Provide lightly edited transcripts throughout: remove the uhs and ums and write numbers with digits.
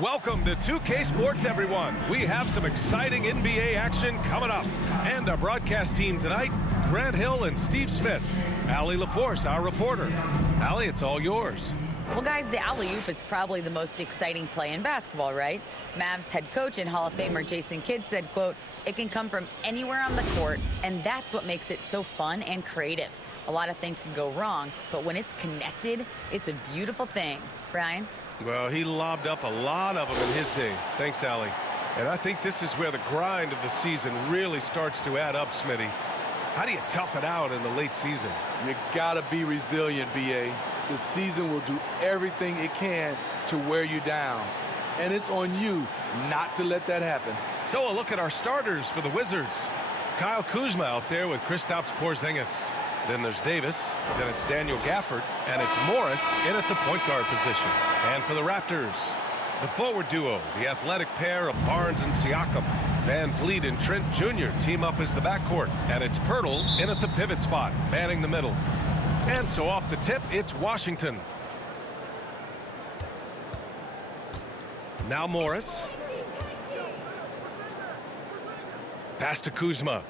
Welcome to 2K Sports, everyone. We have some exciting NBA action coming up. And our broadcast team tonight, Grant Hill and Steve Smith. Allie LaForce, our reporter. Allie, it's all yours. Well, guys, the alley-oop is probably the most exciting play in basketball, right? Mavs head coach and Hall of Famer Jason Kidd said, quote, "It can come from anywhere on the court, and that's what makes it so fun and creative. A lot of things can go wrong, but when it's connected, it's a beautiful thing." Brian? Well, he lobbed up a lot of them in his day. Thanks, Allie. And I think this is where the grind of the season really starts to add up, Smitty. How do you tough it out in the late season? You gotta be resilient, BA. The season will do everything it can to wear you down. And it's on you not to let that happen. So a look at our starters for the Wizards. Kyle Kuzma out there with Kristaps Porzingis. Then there's Davis, then it's Daniel Gafford, and it's Morris in at the point guard position. And for the Raptors, the forward duo, the athletic pair of Barnes and Siakam. Van Vliet and Trent Jr. team up as the backcourt, and it's Pirtle in at the pivot spot, manning the middle. And so off the tip, it's Washington. Now Morris. Pass to Kuzma.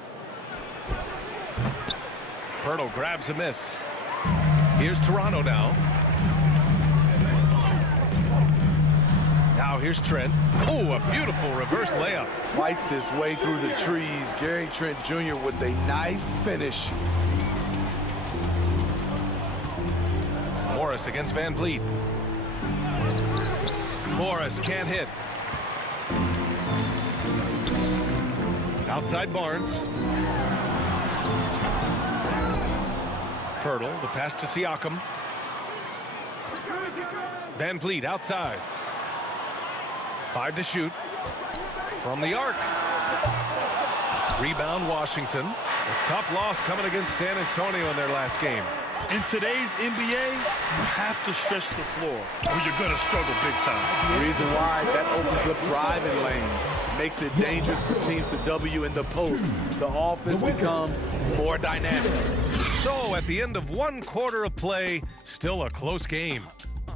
Pirtle grabs a miss. Here's Toronto now. Now here's Trent. Oh, a beautiful reverse layup. Fights his way through the trees. Gary Trent Jr. with a nice finish. Morris against Van Vliet. Morris can't hit. Outside Barnes. Pirtle, the pass to Siakam. Van Vliet outside. 5 to shoot. From the arc. Rebound Washington. A tough loss coming against San Antonio in their last game. In today's NBA, you have to stretch the floor or you're going to struggle big time. The reason why, that opens up driving lanes. Makes it dangerous for teams to W in the post. The offense becomes more dynamic. So at the end of one quarter of play, still a close game.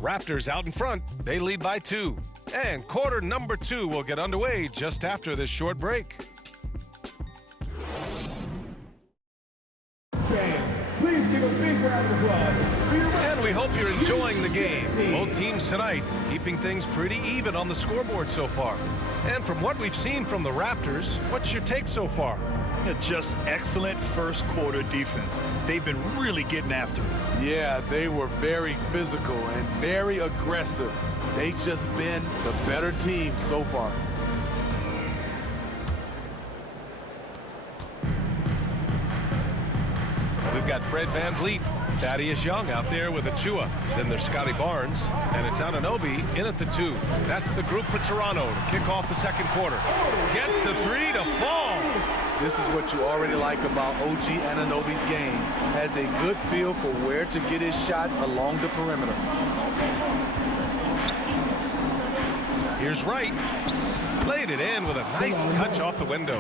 Raptors out in front. They lead by 2. And quarter number 2 will get underway just after this short break. Please give a big round of applause. And we hope you're enjoying the game. Both teams tonight keeping things pretty even on the scoreboard so far. And from what we've seen from the Raptors, what's your take so far? Just excellent first quarter defense. They've been really getting after it. Yeah, they were very physical and very aggressive. They've just been the better team so far. We've got Fred Van Vliet, Thaddeus Young out there with Achua. Then there's Scotty Barnes, and it's Anunoby in at the 2. That's the group for Toronto to kick off the second quarter. Gets the 3 to fall. This is what you already like about OG Anunoby's game. Has a good feel for where to get his shots along the perimeter. Here's Wright. Laid it in with a nice touch off the window.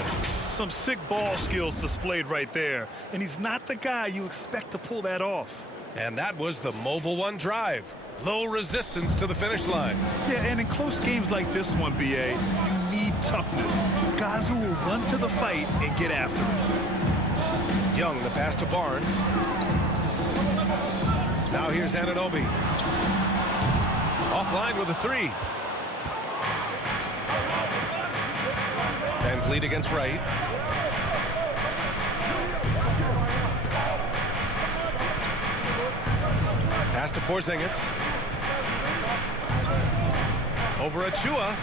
Some sick ball skills displayed right there. And he's not the guy you expect to pull that off. And that was the Mobile One drive. Low resistance to the finish line. Yeah, and in close games like this one, BA, you need toughness. Guys who will run to the fight and get after it. Young, the pass to Barnes. Now here's Anunoby. Offline with a 3. Van Vliet against Wright. Pass to Porzingis. Over Achua.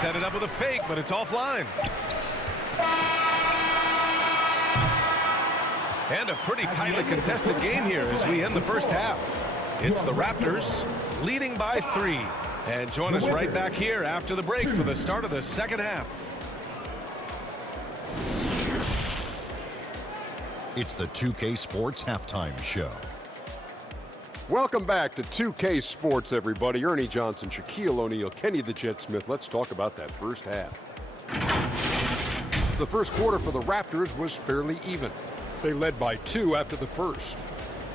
Set it up with a fake, but it's offline. And a pretty tightly contested game here as we end the first half. It's the Raptors leading by 3. And join us right back here after the break for the start of the second half. It's the 2K Sports Halftime Show. Welcome back to 2K Sports, everybody. Ernie Johnson, Shaquille O'Neal, Kenny the Jet Smith. Let's talk about that first half. The first quarter for the Raptors was fairly even. They led by 2 after the first.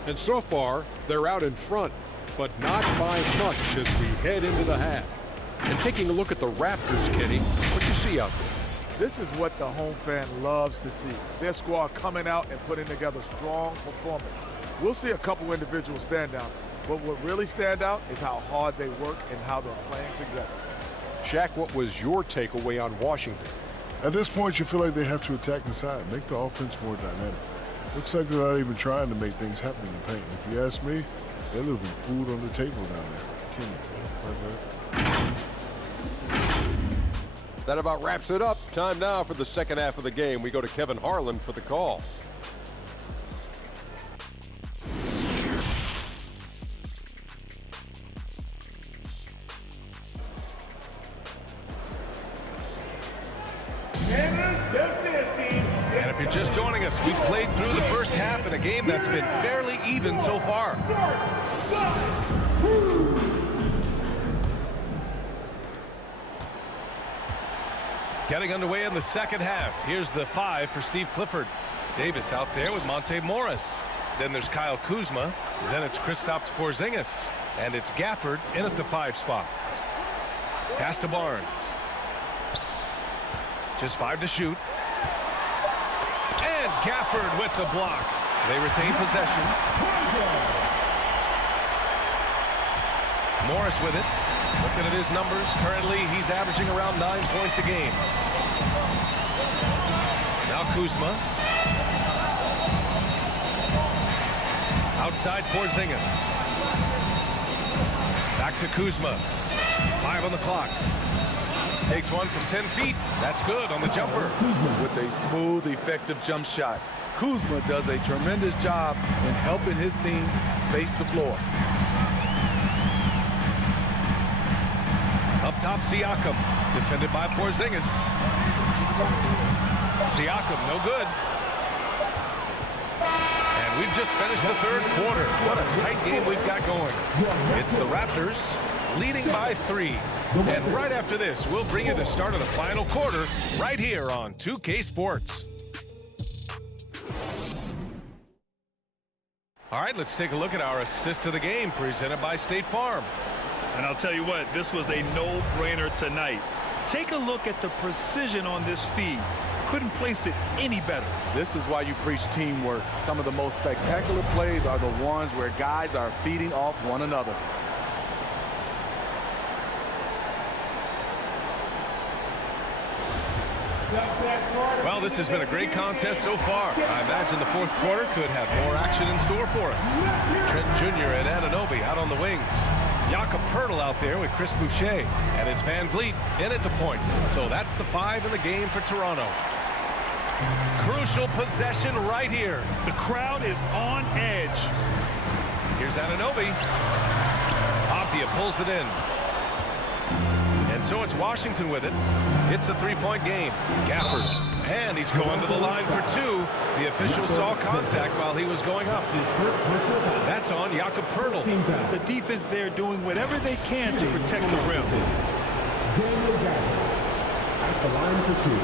And so far, they're out in front, but not by much as we head into the half. And taking a look at the Raptors, Kenny, what do you see out there? This is what the home fan loves to see. Their squad coming out and putting together strong performance. We'll see a couple individuals stand out, but what really stand out is how hard they work and how they're playing together. Shaq, what was your takeaway on Washington? At this point, you feel like they have to attack inside, make the offense more dynamic. Looks like they're not even trying to make things happen in the paint. If you ask me, they're leaving food on the table down there. That about wraps it up. Time now for the second half of the game. We go to Kevin Harlan for the call. And if you're just joining us, we played through the first half in a game that's been fairly even so far. Getting underway in the second half. Here's the 5 for Steve Clifford. Davis out there with Monte Morris. Then there's Kyle Kuzma. Then it's Kristaps Porzingis. And it's Gafford in at the 5 spot. Pass to Barnes. Just 5 to shoot. And Gafford with the block. They retain possession. Morris with it. Looking at his numbers, currently he's averaging around 9 points a game. Now Kuzma. Outside Porzingis. Back to Kuzma. 5 on the clock. Takes one from 10 feet. That's good on the jumper. With a smooth, effective jump shot, Kuzma does a tremendous job in helping his team space the floor. Up top, Siakam. Defended by Porzingis. Siakam, no good. And we've just finished the third quarter. What a tight game we've got going. It's the Raptors leading by 3. And right after this, we'll bring you the start of the final quarter right here on 2K Sports. All right, let's take a look at our assist of the game presented by State Farm. And I'll tell you what, this was a no-brainer tonight. Take a look at the precision on this feed. Couldn't place it any better. This is why you preach teamwork. Some of the most spectacular plays are the ones where guys are feeding off one another. Well, this has been a great contest so far. I imagine the fourth quarter could have more action in store for us. Trent Jr. and Anunoby out on the wings. Jakob Poeltl out there with Chris Boucher. And it's Van Vliet in at the point. So that's the 5 in the game for Toronto. Crucial possession right here. The crowd is on edge. Here's Anunoby. Avdia pulls it in. And so it's Washington with it. It's a 3-point game. Gafford. And he's going to the line for 2. The official saw contact while he was going up. That's on Jakob Poeltl. The defense there doing whatever they can to protect the rim. Daniel Gafford at the line for 2.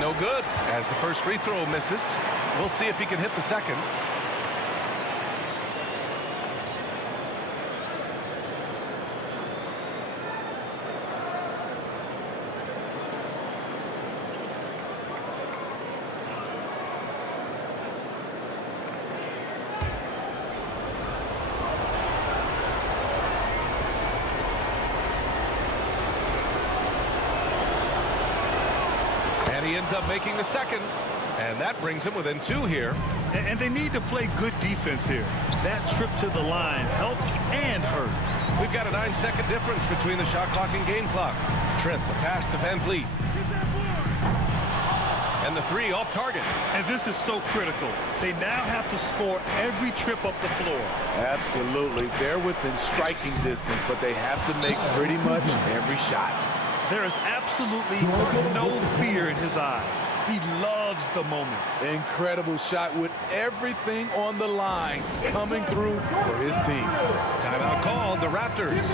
No good as the first free throw misses. We'll see if he can hit the second. He ends up making the second, and that brings him within 2 here. And they need to play good defense here. That trip to the line helped and hurt. We've got a 9-second difference between the shot clock and game clock. Trent, the pass to Van Vliet. And the 3 off target. And this is so critical. They now have to score every trip up the floor. Absolutely. They're within striking distance, but they have to make pretty much every shot. There is absolutely no fear in his eyes. He loves the moment. Incredible shot with everything on the line coming through for his team. Timeout called, the Raptors.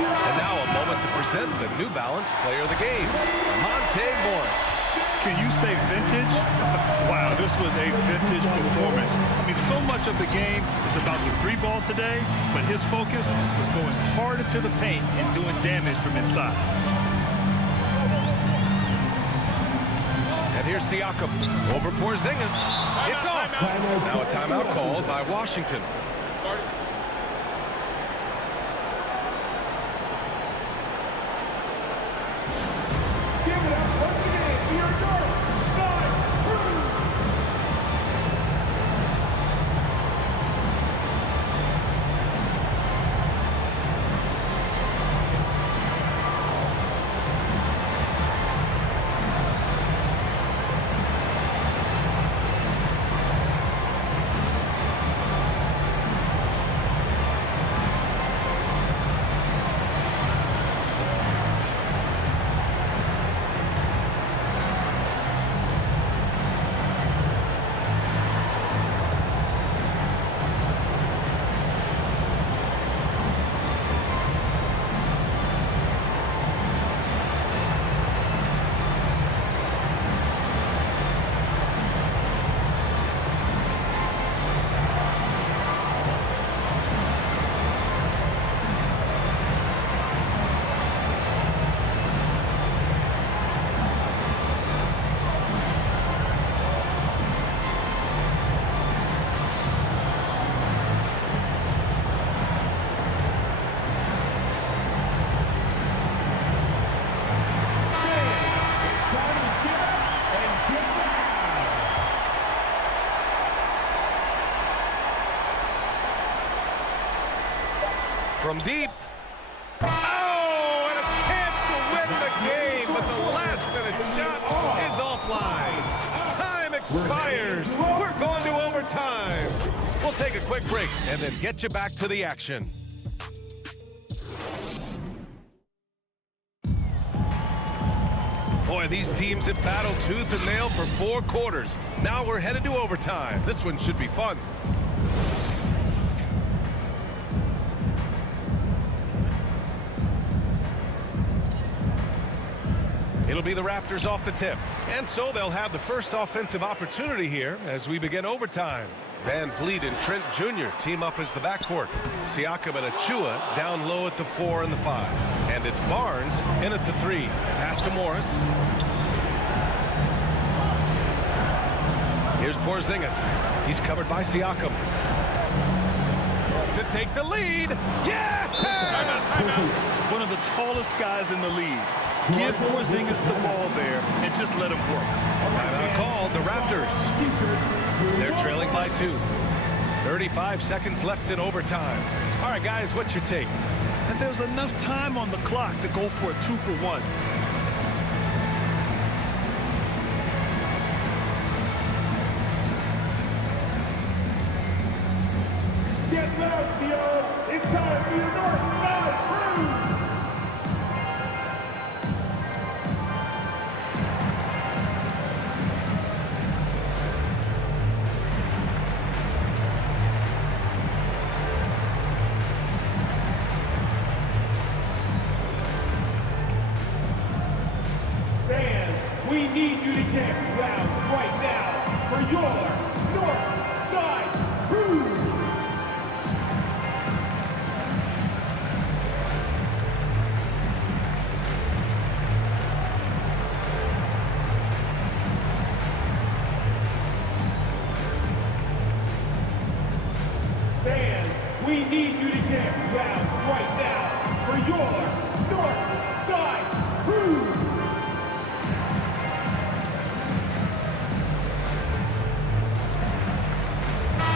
And now a moment to present the New Balance Player of the Game, Monte Morris. Can you say vintage? Wow, this was a vintage performance. I mean, so much of the game is about the three ball today, but his focus was going hard into the paint and doing damage from inside. And here's Siakam over Porzingis. It's off. Now a timeout called by Washington. From deep. Oh, and a chance to win the game, but the last-minute shot is offline. Time expires. We're going to overtime. We'll take a quick break and then get you back to the action. Boy, these teams have battled tooth and nail for 4 quarters. Now we're headed to overtime. This one should be fun. It'll be the Raptors off the tip. And so they'll have the first offensive opportunity here as we begin overtime. Van Vliet and Trent Jr. team up as the backcourt. Siakam and Achua down low at the 4 and the 5. And it's Barnes in at the 3. Pass to Morris. Here's Porzingis. He's covered by Siakam. To take the lead. Yeah! One of the tallest guys in the league. Give Porzingis the ball there and just let him work. Timeout called, the Raptors. They're trailing by 2. 35 seconds left in overtime. All right, guys, what's your take? And there's enough time on the clock to go for a 2-for-1. Get loud, Theo. It's time for your north side crew. need you to get loud right now for your North Side Crew. Fans, we need you to get loud right now for your North Side Crew.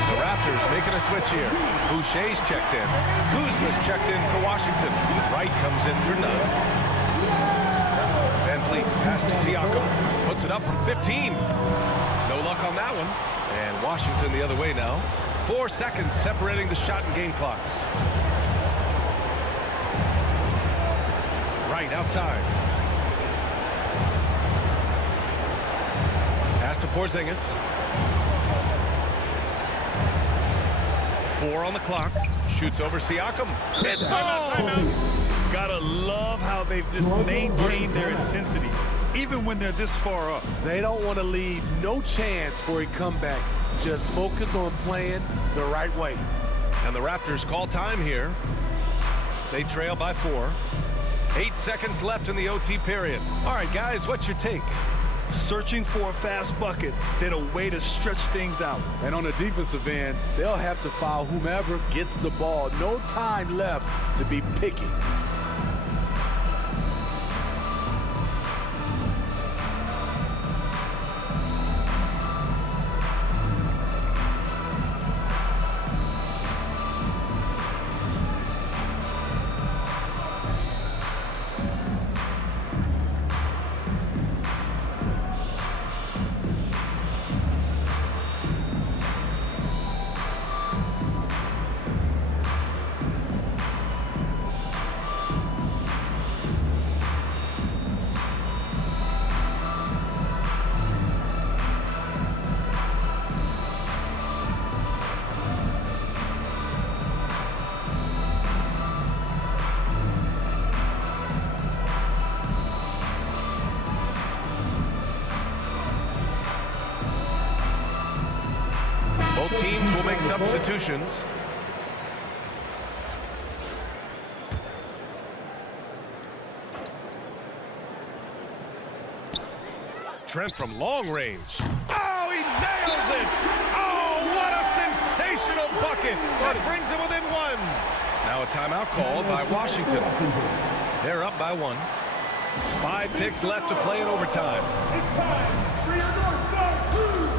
The Raptors making a switch here. Boucher's checked in. Kuzma's checked in for Washington. Wright comes in for none. Van Vliet pass to Siakam. Puts it up from 15. No luck on that one. And Washington the other way now. 4 seconds separating the shot and game clocks. Right outside. Pass to Porzingis. 4 on the clock. Shoots over Siakam. And Timeout. Gotta love how they've just maintained their intensity, even when they're this far up. They don't want to leave no chance for a comeback. Just focus on playing the right way. And the Raptors call time here. They trail by 4. 8 seconds left in the OT period. All right, guys, what's your take? Searching for a fast bucket, then a way to stretch things out. And on the defensive end, they'll have to foul whomever gets the ball. No time left to be picky. Both teams will make substitutions. Trent from long range. Oh, he nails it! Oh, what a sensational bucket! That brings him within 1. Now a timeout called by Washington. They're up by 1. 5 ticks left to play in overtime. It's time for your North Side Crew.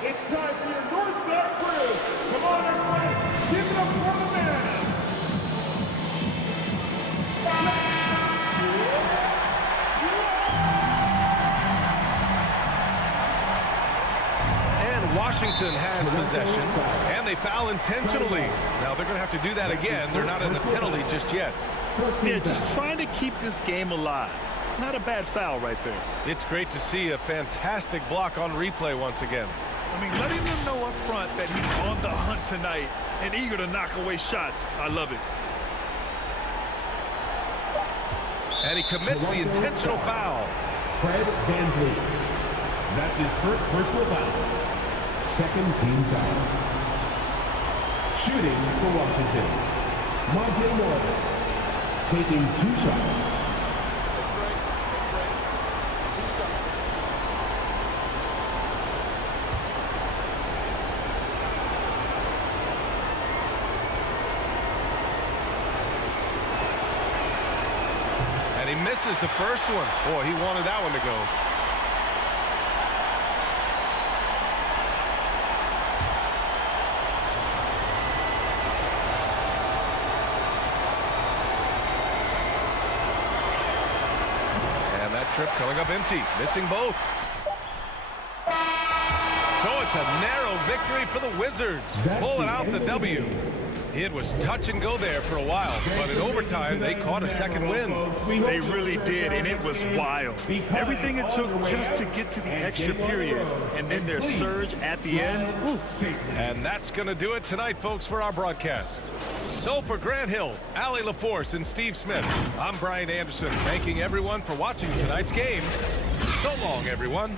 It's time for your North Side Crew. Come on, everybody. Give it up for the man. And Washington has possession, and they foul intentionally. Now they're going to have to do that again. They're not in the penalty just yet. Yeah, just trying to keep this game alive. Not a bad foul right there. It's great to see a fantastic block on replay once again. I mean, letting them know up front that he's on the hunt tonight and eager to knock away shots. I love it. And he commits the intentional foul. Fred Van Vliet. That's his first personal foul. Second team foul. Shooting for Washington. Monte Morris taking 2 shots. And he misses the first one. Boy, he wanted that one to go. And that trip coming up empty, missing both. So it's a narrow victory for the Wizards, pulling out the W. It was touch and go there for a while, but in overtime, they caught a second win. They really did, and it was wild. Everything it took just to get to the extra period, and then their surge at the end. And that's going to do it tonight, folks, for our broadcast. So for Grant Hill, Allie LaForce, and Steve Smith, I'm Brian Anderson, thanking everyone for watching tonight's game. So long, everyone.